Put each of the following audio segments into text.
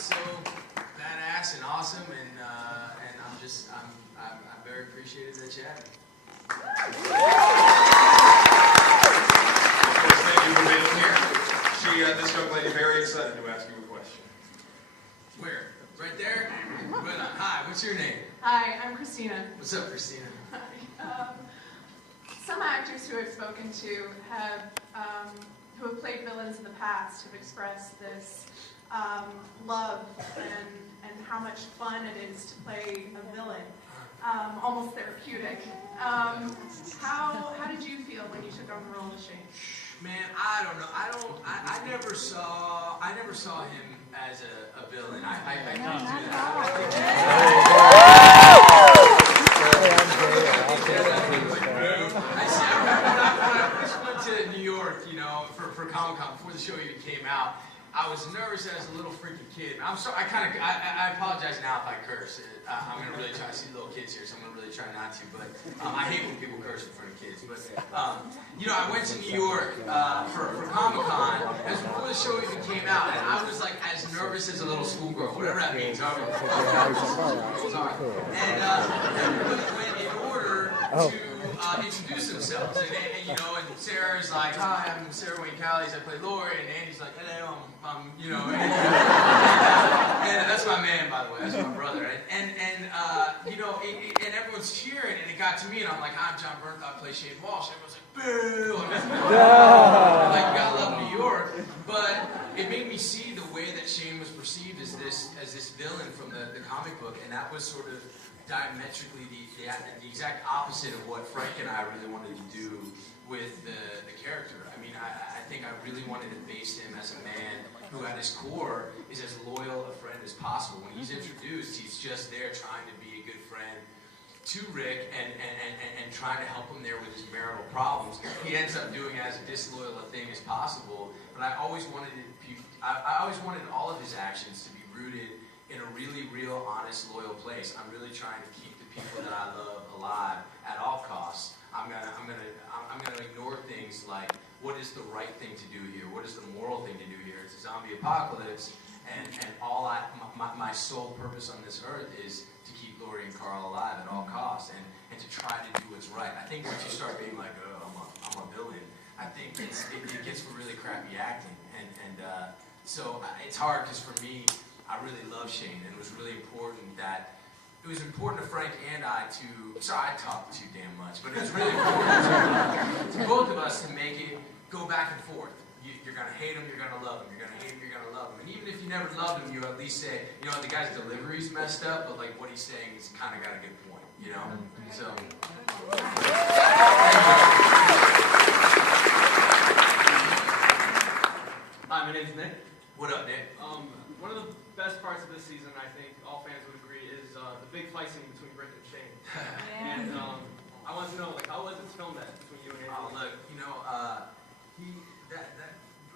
it's so badass and awesome, and I'm very appreciative that you had me. Of course, thank you for being here. This young lady very excited to ask you a question. Where? Right there? Right on. Hi, what's your name? Hi, I'm Christina. What's up, Christina? Hi. Some actors who I've spoken to who have played villains in the past have expressed this love and how much fun it is to play a villain, almost therapeutic. How did you feel when you took on the role of Shane? Man, I don't know. I never saw him as a villain. I first went to New York, for Comic-Con before the show even came out. I was nervous as a little freaking kid. I'm sorry. I apologize now if I curse. I'm gonna really try. I see little kids here, so I'm gonna really try not to. But I hate when people curse in front of kids. But I went to New York for Comic-Con as before the show even came out, and I was like as nervous as a little schoolgirl, whatever that means. And everybody went in order to introduce themselves, and Sarah's like, "Hi, I'm Sarah Wayne Callies. I play Lori," and Andy's like, "Hello, and that's my man, by the way. That's my brother." And everyone's cheering, and it got to me, and I'm like, "I'm Jon Bernthal. I play Shane Walsh." Everyone's like, "Boo!" Like, gotta love New York. But it made me see the way that Shane was perceived as this villain from the comic book, and that was sort of diametrically the exact opposite of what Frank and I really wanted to do with the character. I mean, I think I really wanted to base him as a man who at his core is as loyal a friend as possible. When he's introduced, he's just there trying to be a good friend to Rick and trying to help him there with his marital problems. He ends up doing as disloyal a thing as possible, but I always wanted all of his actions to be rooted in a really real, honest, loyal place. I'm really trying to keep the people that I love alive at all costs. I'm gonna ignore things like, what is the right thing to do here? What is the moral thing to do here? It's a zombie apocalypse, and my sole purpose on this earth is to keep Lori and Carl alive at all costs, and to try to do what's right. I think once you start being like, "Oh, I'm a villain," I think it gets for really crappy acting, so it's hard because for me, I really love Shane, and it was really important to Frank and I to, sorry I talk too damn much, but it was really important to both of us to make it go back and forth. You're going to hate him, you're going to love him, you're going to hate him, you're going to love him. And even if you never loved him, you at least say, the guy's delivery's messed up, but like what he's saying is kind of got a good point, So. Hi, my name's Nick. What up, Nick? One of the best parts of this season, I think all fans would agree, is the big fight scene between Rick and Shane. And I want to know, how was it to film that between you and Andy? Oh, look,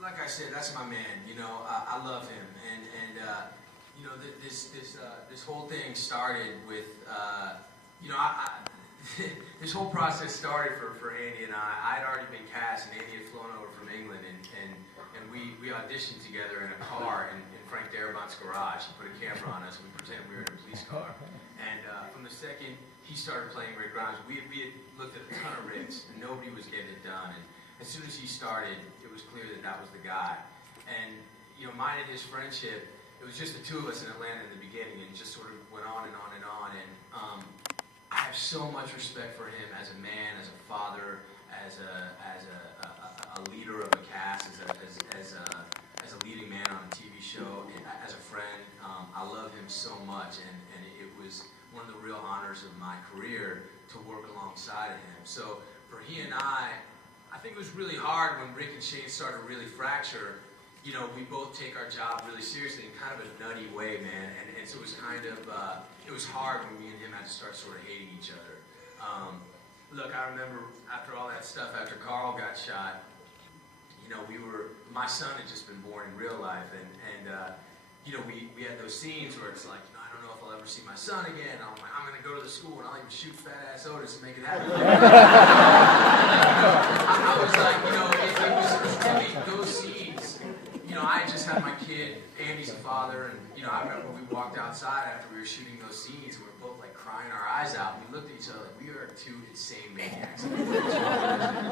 like I said, that's my man. I love him, and this whole thing started with, this whole process started for Andy and I. I had already been cast, and Andy had flown over from England, and we auditioned together in a car in Frank Darabont's garage. He put a camera on us, and we pretended we were in a police car. And from the second he started playing Rick Grimes, we had looked at a ton of Ricks, and nobody was getting it done. And as soon as he started, it was clear that was the guy. And mine and his friendship, it was just the two of us in Atlanta in the beginning, and it just sort of went on and on and on. And I have so much respect for him as a man, as a father, as a leader of a cast, as a leading man on a TV show, and as a friend. I love him so much, and it was one of the real honors of my career to work alongside of him. So for he and I think it was really hard when Rick and Shane started to really fracture. We both take our job really seriously in kind of a nutty way, man, and so it was kind of, it was hard when me and him had to start sort of hating each other. Look, I remember after all that stuff, after Carl got shot, my son had just been born in real life, and we had those scenes where it's like, I don't know if I'll ever see my son again. I'm like, I'm going to go to the school and I'll even shoot fat ass Otis and make it happen. I was like, it was really those scenes. I just had my kid kid, Andy's a father, and I remember we walked outside after we were shooting those scenes, and we were both like crying our eyes out. And we looked at each other like we are two insane maniacs.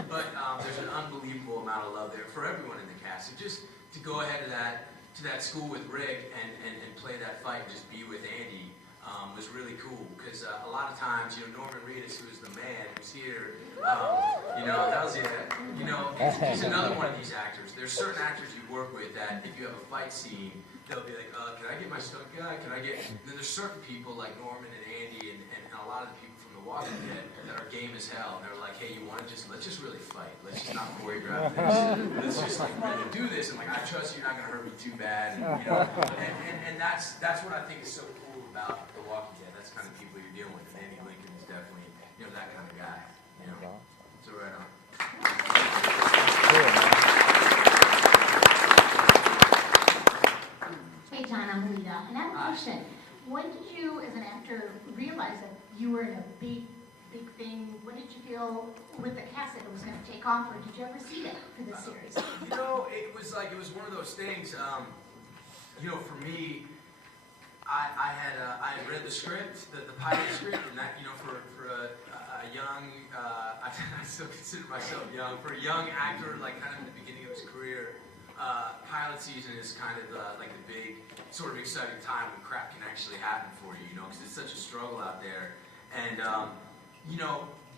But there's an unbelievable amount of love there for everyone in the cast. So just to go ahead to that school with Rick and play that fight and just be with Andy was really cool, because a lot of times, Norman Reedus, who is the man, who's here, that was it. He's another one of these actors. There's certain actors you work with that if you have a fight scene, they'll be like, can I get my stunt guy? Can I get... And then there's certain people like Norman and Andy and a lot of the people from The Walking Dead that are game as hell. And they're like, hey, let's just really fight. Let's just not choreograph this. Let's just like really do this. And like, I trust you're not going to hurt me too bad. And that's what I think is so cool about The Walking Dead. That's the kind of people you're dealing with. And Andy Lincoln is definitely, that kind of guy. So right on. Hey John, I'm Lita, and I have a question. When did you, as an actor, realize that you were in a big thing? When did you feel with the cast that it was going to take off, or did you ever see that for this series? It was one of those things. For me, I had read the script, the pilot script, and that for a young, I still consider myself young, for a young actor, like kind of in the beginning of his career. Pilot season is kind of like the big, sort of exciting time when crap can actually happen for you, because it's such a struggle out there. And,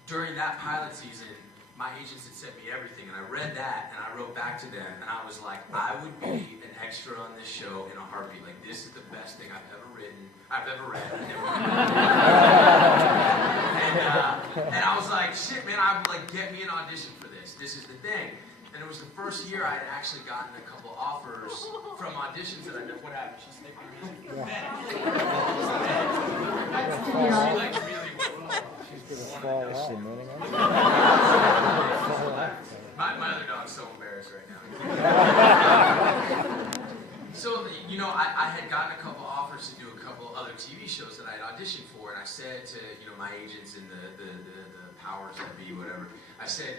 during that pilot season, my agents had sent me everything, and I read that, and I wrote back to them, and I was like, I would be an extra on this show in a heartbeat. Like, this is the best thing I've ever read. And I was like, shit, man, I would like get me an audition for this. This is the thing. And it was the first year I had actually gotten a couple offers from auditions that I did. What happened? She's thinking music. She like really She's gonna fall off. My other dog's so embarrassed right now. So, I had gotten a couple offers to do a couple other TV shows that I had auditioned for, and I said to, my agents and the powers that be, whatever, I said,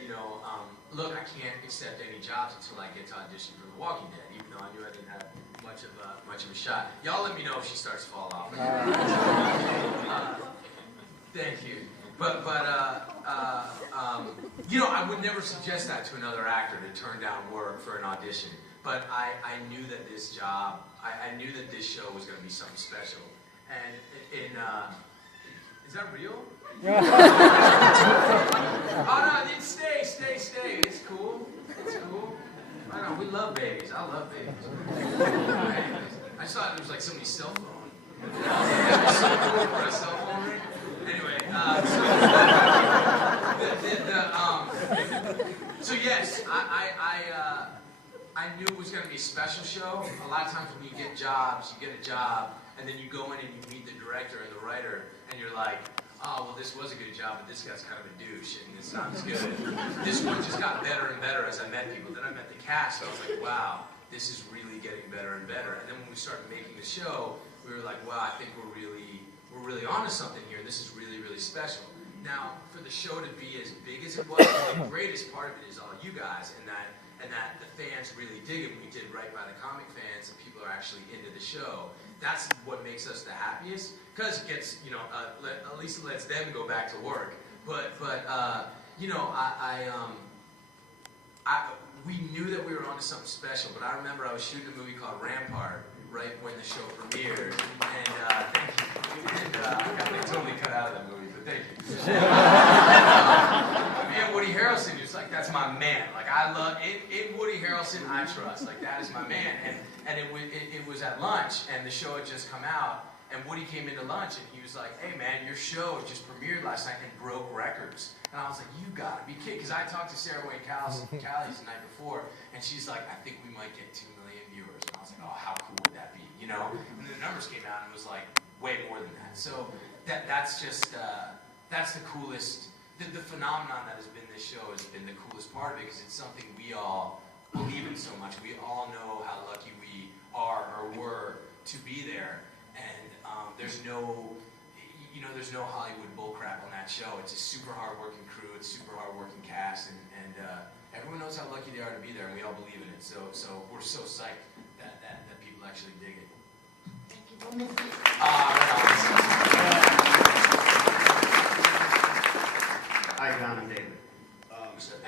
look, I can't accept any jobs until I get to audition for The Walking Dead, even though I knew I didn't have much of a shot. Y'all let me know if she starts to fall off. Thank you. But I would never suggest that to another actor to turn down work for an audition. But I knew that this job, I knew that this show was going to be something special. And is that real? Oh no, stay. It's cool. I know, we love babies. I love babies. I just thought it was like somebody's cell phone. That'd be so cool for a cell phone ring. Anyway, so yes, I knew it was going to be a special show. A lot of times when you get jobs, you get a job, and then you go in and you meet the director and the writer, and you're like, oh, well, this was a good job, but this guy's kind of a douche, and it's not as good. This one just got better and better as I met people. Then I met the cast, and I was like, wow, this is really getting better and better. And then when we started making the show, we were like, wow, I think we're really onto something here. This is really, really special. Now, for the show to be as big as it was, the greatest part of it is all you guys, and that the fans really dig it. We did right by the comic fans, and people are actually into the show. That's what makes us the happiest, because it gets, at least it lets them go back to work. But we knew that we were onto something special. But I remember I was shooting a movie called Rampart right when the show premiered, and thank you. And I got like totally cut out of that movie, but thank you. Man, Woody Harrelson is like, that's my man. Like, I love it. Woody Harrelson, I trust. Like, that is my man. And it was at lunch, and the show had just come out, and Woody came into lunch, and he was like, hey man, your show just premiered last night and broke records. And I was like, you gotta be kidding, because I talked to Sarah Wayne Callies the night before, and she's like, I think we might get 2 million viewers. And I was like, oh, how cool would that be, And then the numbers came out, and it was like, way more than that. So that's just, that's the coolest, the phenomenon that has been this show has been the coolest part of it, because it's something we all believe in so much. We all know how lucky we are or were to be there, and there's no Hollywood bullcrap on that show. It's a super hard-working crew, it's a super hard-working cast, and everyone knows how lucky they are to be there, and we all believe in it. So we're so psyched that people you'll actually dig it. Thank you. We'll miss you. Hi, John and David. I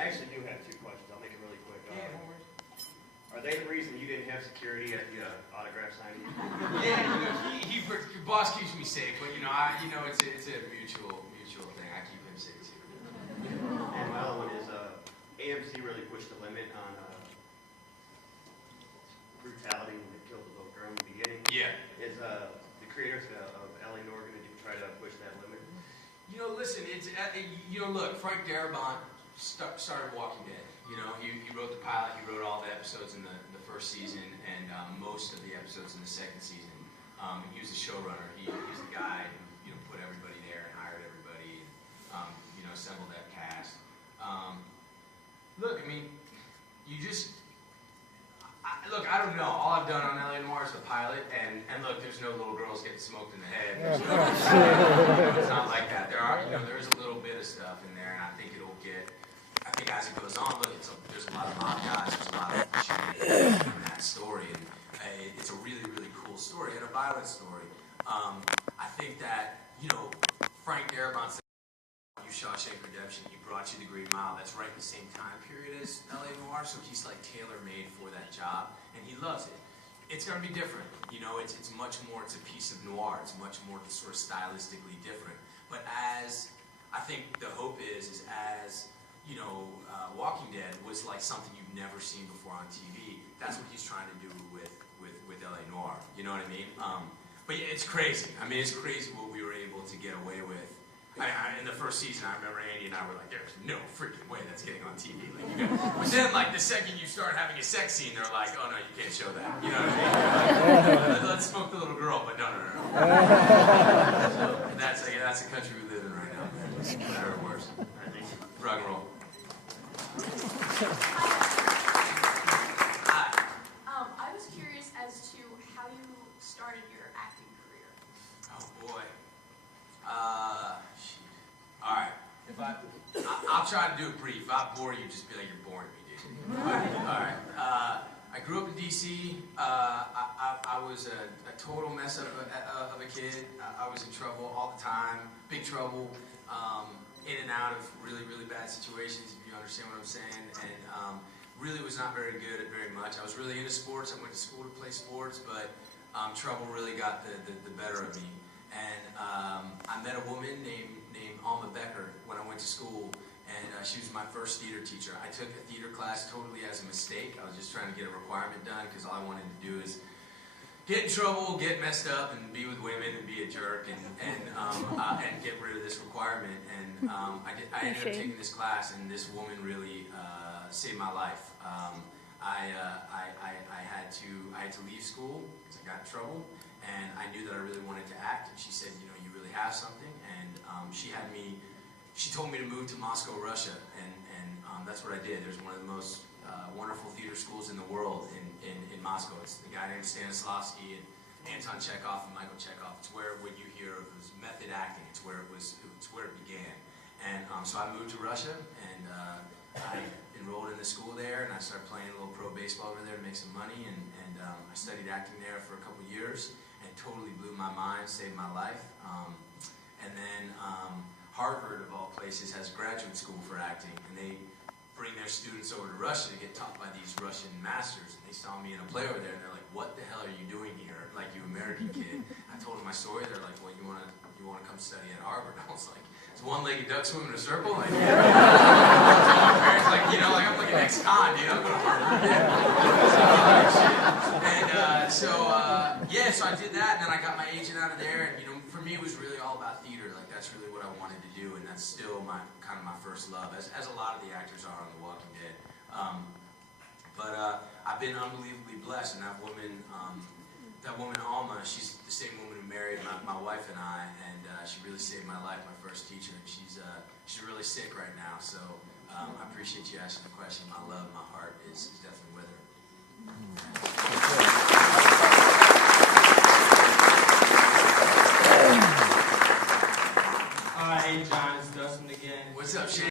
actually do have 2 questions. I'll make it really quick. Are they the reason you didn't have security at the autograph signing? Yeah, boss keeps me safe, but it's a mutual thing. I keep him safe too. And my other one is AMC really pushed the limit on brutality when they killed the little girl in the beginning. Yeah. Is the creators of LA Noir going to try to push that limit? Listen, look, Frank Darabont started Walking Dead. He wrote the pilot, he wrote all the episodes in the first season, and most of the episodes in the second season. He was the showrunner. He's the guy who put everybody there and hired everybody, and assembled that cast. Look, I mean, I don't know. All I've done on LA Noir is the pilot, and look, there's no little girls getting smoked in the head. It's not like that. There is a little bit of stuff in there, and I think as it goes on, look, there's a lot of mob guys, there's a lot of shit in that story, and it's a really, really cool story and a violent story. I think that, Frank Darabont said, Shawshank Redemption, he brought you the Green Mile. That's right in the same time period as LA Noir, so he's like tailor-made for that job, and he loves it. It's going to be different, it's much more, it's a piece of noir, it's much more sort of stylistically different. But I think the hope is as, Walking Dead was like something you've never seen before on TV. That's what he's trying to do with LA Noir, you know what I mean? But yeah, it's crazy. I mean, it's crazy what we were able to get away with. In the first season, I remember Andy and I were like, there's no freaking way that's getting on TV. But then, the second you start having a sex scene, they're like, oh, no, you can't show that. You know what I mean? Let's smoke the little girl, but no. So that's the country we live in right now. Better or worse. Rock and roll. Hi. I was curious as to how you started your acting career. Oh, boy. All right. I'll try to do it brief. If I bore you, just be like, you're boring me, dude. All right. I grew up in D.C. I was a total mess of a kid. I was in trouble all the time, big trouble, in and out of really, really bad situations, if you understand what I'm saying, and really was not very good at very much. I was really into sports. I went to school to play sports, but trouble really got the better of me. And I met a woman named Alma Becker when I went to school, and she was my first theater teacher. I took a theater class totally as a mistake. I was just trying to get a requirement done because all I wanted to do is get in trouble, get messed up, and be with women and be a jerk and get rid of this requirement. And I ended up taking this class, and this woman really saved my life. I had to leave school because I got in trouble, and I knew that I really wanted to act. And she said, you really have something, and she told me to move to Moscow, Russia, and that's what I did. There's one of the most wonderful theater schools in the world in Moscow. It's the guy named Stanislavski and Anton Chekhov and Michael Chekhov. It's where what you hear of is method acting. It's where it began. And so I moved to Russia, and I enrolled in the school there, and I started playing a little pro baseball over there to make some money, and I studied acting there for a couple years, and it totally blew my mind, saved my life. And then Harvard, of all places, has graduate school for acting, and they bring their students over to Russia to get taught by these Russian masters. And they saw me in a play over there, and they're like, what the hell are you doing here? Like, you American kid. I told them my story. They're like, well, you want to come study at Harvard? I was like, it's one-legged duck swimming in a circle? Like, my parents, like, I'm like an ex-con, dude. I'm going to Harvard. And so I did that, and then I got my agent out of there, and, for me, it was really all about theater. Like, that's really what I wanted to do, and that's still my first love, as a lot of the actors are on The Walking Dead. But I've been unbelievably blessed, and that woman Alma, she's the same woman who married my wife and I, and she really saved my life, my first teacher, and she's really sick right now, so I appreciate you asking the question. My love, my heart is definitely with her.